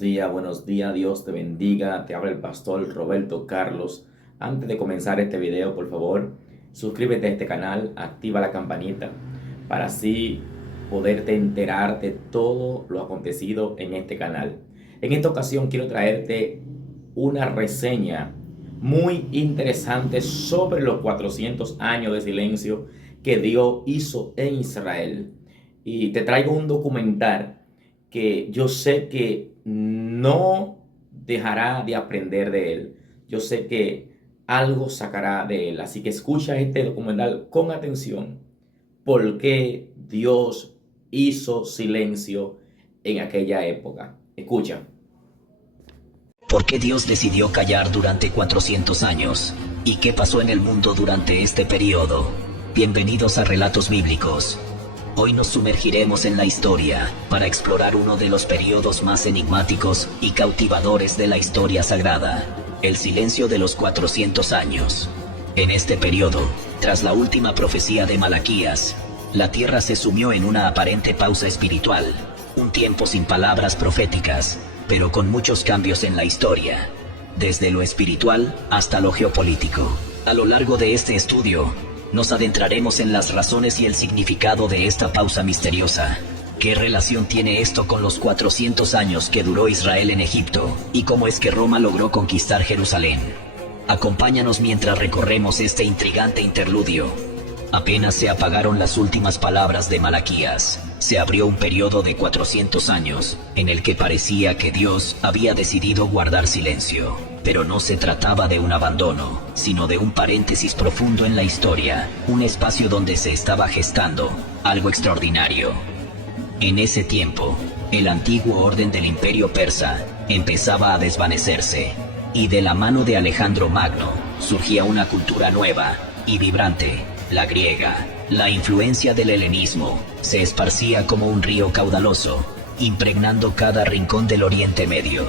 buenos días, Dios te bendiga, te habla el pastor Roberto Carlos. Antes de comenzar este video, por favor, suscríbete a este canal, activa la campanita para así poderte enterar de todo lo acontecido en este canal. En esta ocasión quiero traerte una reseña muy interesante sobre los 400 años de silencio que Dios hizo en Israel. Y te traigo un documental que yo sé que no dejará de aprender de él. Yo sé que algo sacará de él. Así que escucha este documental con atención. ¿Por qué Dios hizo silencio en aquella época? Escucha. ¿Por qué Dios decidió callar durante 400 años? ¿Y qué pasó en el mundo durante este periodo? Bienvenidos a Relatos Bíblicos. Hoy nos sumergiremos en la historia para explorar uno de los periodos más enigmáticos y cautivadores de la historia sagrada, el silencio de los 400 años. En este periodo, tras la última profecía de Malaquías, la tierra se sumió en una aparente pausa espiritual, un tiempo sin palabras proféticas, pero con muchos cambios en la historia, desde lo espiritual hasta lo geopolítico. A lo largo de este estudio, nos adentraremos en las razones y el significado de esta pausa misteriosa. ¿Qué relación tiene esto con los 400 años que duró Israel en Egipto? ¿Y cómo es que Roma logró conquistar Jerusalén? Acompáñanos mientras recorremos este intrigante interludio. Apenas se apagaron las últimas palabras de Malaquías, se abrió un periodo de 400 años, en el que parecía que Dios había decidido guardar silencio. Pero no se trataba de un abandono, sino de un paréntesis profundo en la historia, un espacio donde se estaba gestando algo extraordinario. En ese tiempo, el antiguo orden del Imperio Persa empezaba a desvanecerse, y de la mano de Alejandro Magno surgía una cultura nueva y vibrante, la griega. La influencia del helenismo se esparcía como un río caudaloso, impregnando cada rincón del Oriente Medio.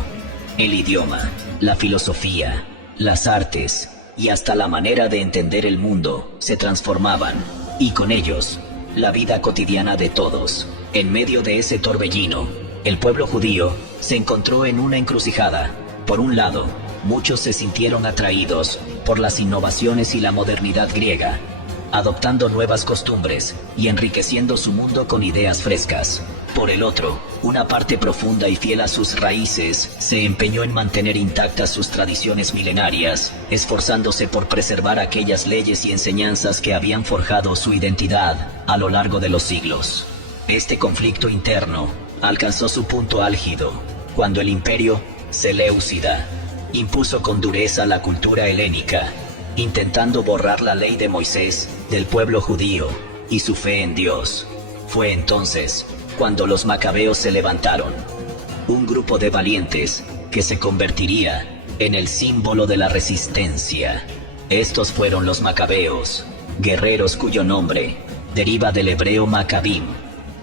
El idioma, la filosofía, las artes y hasta la manera de entender el mundo se transformaban, y con ellos, la vida cotidiana de todos. En medio de ese torbellino, el pueblo judío se encontró en una encrucijada. Por un lado, muchos se sintieron atraídos por las innovaciones y la modernidad griega, adoptando nuevas costumbres y enriqueciendo su mundo con ideas frescas. Por el otro, una parte profunda y fiel a sus raíces se empeñó en mantener intactas sus tradiciones milenarias, esforzándose por preservar aquellas leyes y enseñanzas que habían forjado su identidad a lo largo de los siglos. Este conflicto interno alcanzó su punto álgido cuando el imperio seleucida impuso con dureza la cultura helénica, intentando borrar la ley de Moisés del pueblo judío y su fe en Dios. Fue entonces cuando los macabeos se levantaron, un grupo de valientes que se convertiría en el símbolo de la resistencia. Estos fueron los macabeos, guerreros cuyo nombre deriva del hebreo macabim,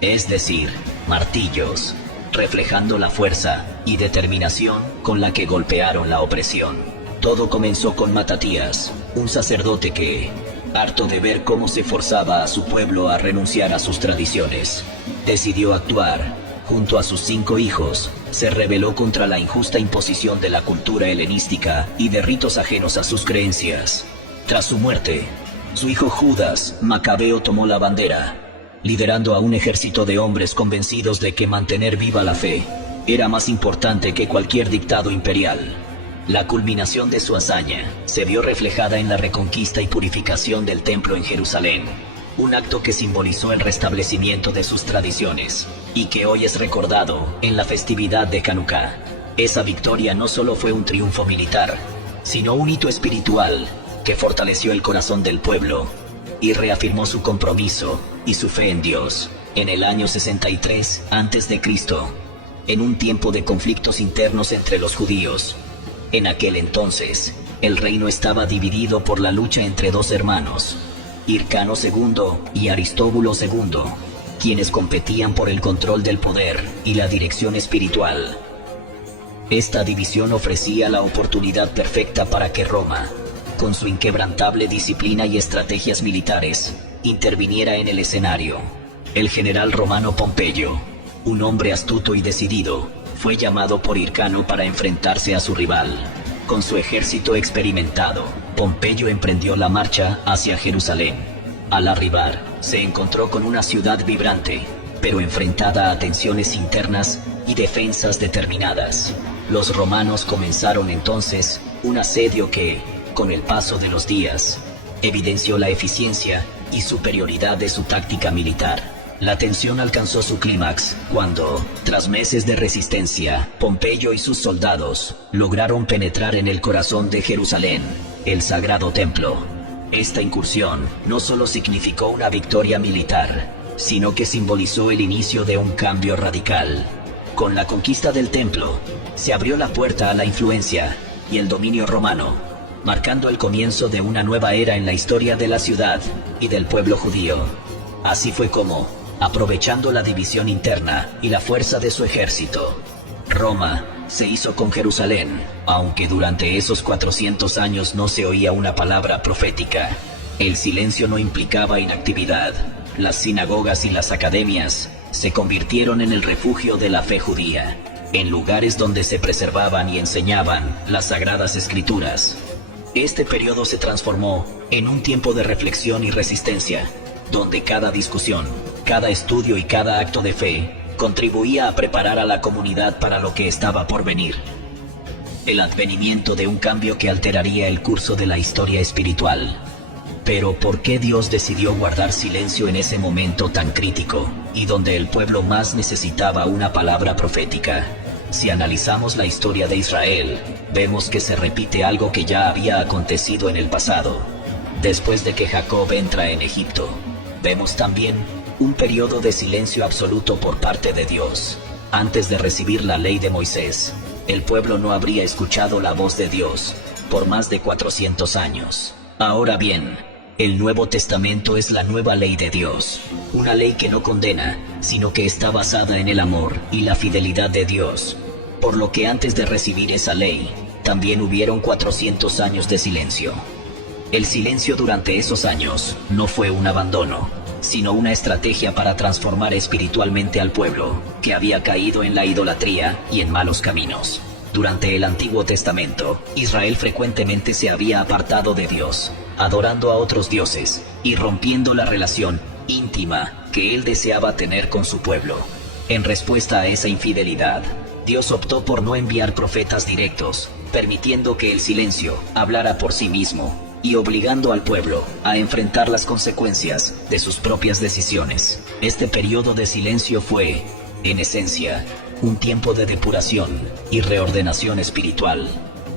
es decir, martillos, reflejando la fuerza y determinación con la que golpearon la opresión. Todo comenzó con Matatías, un sacerdote que, harto de ver cómo se forzaba a su pueblo a renunciar a sus tradiciones, decidió actuar. Junto a sus 5 hijos, se rebeló contra la injusta imposición de la cultura helenística y de ritos ajenos a sus creencias. Tras su muerte, su hijo Judas Macabeo tomó la bandera, liderando a un ejército de hombres convencidos de que mantener viva la fe era más importante que cualquier dictado imperial. La culminación de su hazaña se vio reflejada en la reconquista y purificación del templo en Jerusalén, un acto que simbolizó el restablecimiento de sus tradiciones, y que hoy es recordado en la festividad de Hanukkah. Esa victoria no solo fue un triunfo militar, sino un hito espiritual que fortaleció el corazón del pueblo y reafirmó su compromiso y su fe en Dios. En el año 63 a.C., en un tiempo de conflictos internos entre los judíos, en aquel entonces, el reino estaba dividido por la lucha entre 2 hermanos, Hircano II y Aristóbulo II, quienes competían por el control del poder y la dirección espiritual. Esta división ofrecía la oportunidad perfecta para que Roma, con su inquebrantable disciplina y estrategias militares, interviniera en el escenario. El general romano Pompeyo, un hombre astuto y decidido, fue llamado por Hircano para enfrentarse a su rival. Con su ejército experimentado, Pompeyo emprendió la marcha hacia Jerusalén. Al arribar, se encontró con una ciudad vibrante, pero enfrentada a tensiones internas y defensas determinadas. Los romanos comenzaron entonces un asedio que, con el paso de los días, evidenció la eficiencia y superioridad de su táctica militar. La tensión alcanzó su clímax cuando, tras meses de resistencia, Pompeyo y sus soldados lograron penetrar en el corazón de Jerusalén, el sagrado templo. Esta incursión no solo significó una victoria militar, sino que simbolizó el inicio de un cambio radical. Con la conquista del templo, se abrió la puerta a la influencia y el dominio romano, marcando el comienzo de una nueva era en la historia de la ciudad y del pueblo judío. Así fue como, aprovechando la división interna y la fuerza de su ejército, Roma se hizo con Jerusalén, aunque durante esos 400 años no se oía una palabra profética. El silencio no implicaba inactividad. Las sinagogas y las academias se convirtieron en el refugio de la fe judía, en lugares donde se preservaban y enseñaban las sagradas escrituras. Este periodo se transformó en un tiempo de reflexión y resistencia, donde cada discusión, cada estudio y cada acto de fe contribuía a preparar a la comunidad para lo que estaba por venir. El advenimiento de un cambio que alteraría el curso de la historia espiritual. Pero ¿por qué Dios decidió guardar silencio en ese momento tan crítico, y donde el pueblo más necesitaba una palabra profética? Si analizamos la historia de Israel, vemos que se repite algo que ya había acontecido en el pasado. Después de que Jacob entra en Egipto, vemos también un periodo de silencio absoluto por parte de Dios. Antes de recibir la ley de Moisés, el pueblo no habría escuchado la voz de Dios por más de 400 años. Ahora bien, el Nuevo Testamento es la nueva ley de Dios, una ley que no condena, sino que está basada en el amor y la fidelidad de Dios. Por lo que antes de recibir esa ley, también hubieron 400 años de silencio. El silencio durante esos años no fue un abandono, sino una estrategia para transformar espiritualmente al pueblo, que había caído en la idolatría y en malos caminos. Durante el Antiguo Testamento, Israel frecuentemente se había apartado de Dios, adorando a otros dioses y rompiendo la relación íntima que él deseaba tener con su pueblo. En respuesta a esa infidelidad, Dios optó por no enviar profetas directos, permitiendo que el silencio hablara por sí mismo y obligando al pueblo a enfrentar las consecuencias de sus propias decisiones. Este periodo de silencio fue, en esencia, un tiempo de depuración y reordenación espiritual.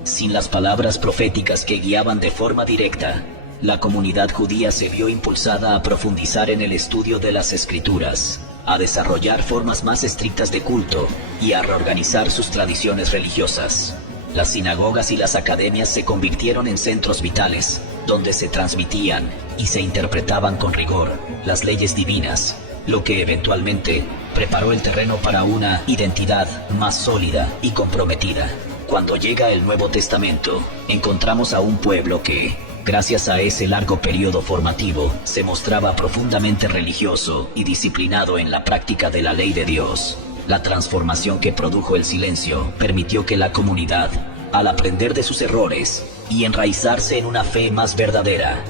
Sin las palabras proféticas que guiaban de forma directa, la comunidad judía se vio impulsada a profundizar en el estudio de las Escrituras, a desarrollar formas más estrictas de culto y a reorganizar sus tradiciones religiosas. Las sinagogas y las academias se convirtieron en centros vitales, donde se transmitían y se interpretaban con rigor las leyes divinas, lo que eventualmente preparó el terreno para una identidad más sólida y comprometida. Cuando llega el Nuevo Testamento, encontramos a un pueblo que, gracias a ese largo periodo formativo, se mostraba profundamente religioso y disciplinado en la práctica de la ley de Dios. La transformación que produjo el silencio permitió que la comunidad, al aprender de sus errores y enraizarse en una fe más verdadera,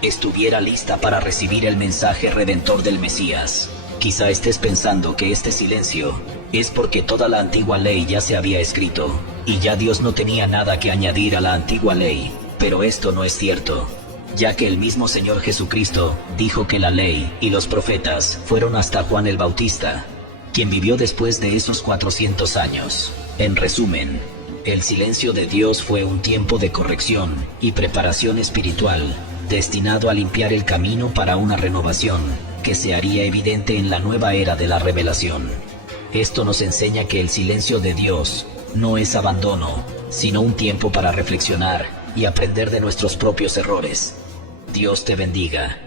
estuviera lista para recibir el mensaje redentor del Mesías. Quizá estés pensando que este silencio es porque toda la antigua ley ya se había escrito, y ya Dios no tenía nada que añadir a la antigua ley, pero esto no es cierto, ya que el mismo Señor Jesucristo dijo que la ley y los profetas fueron hasta Juan el Bautista, quien vivió después de esos 400 años. En resumen, el silencio de Dios fue un tiempo de corrección y preparación espiritual, destinado a limpiar el camino para una renovación que se haría evidente en la nueva era de la revelación. Esto nos enseña que el silencio de Dios no es abandono, sino un tiempo para reflexionar y aprender de nuestros propios errores. Dios te bendiga.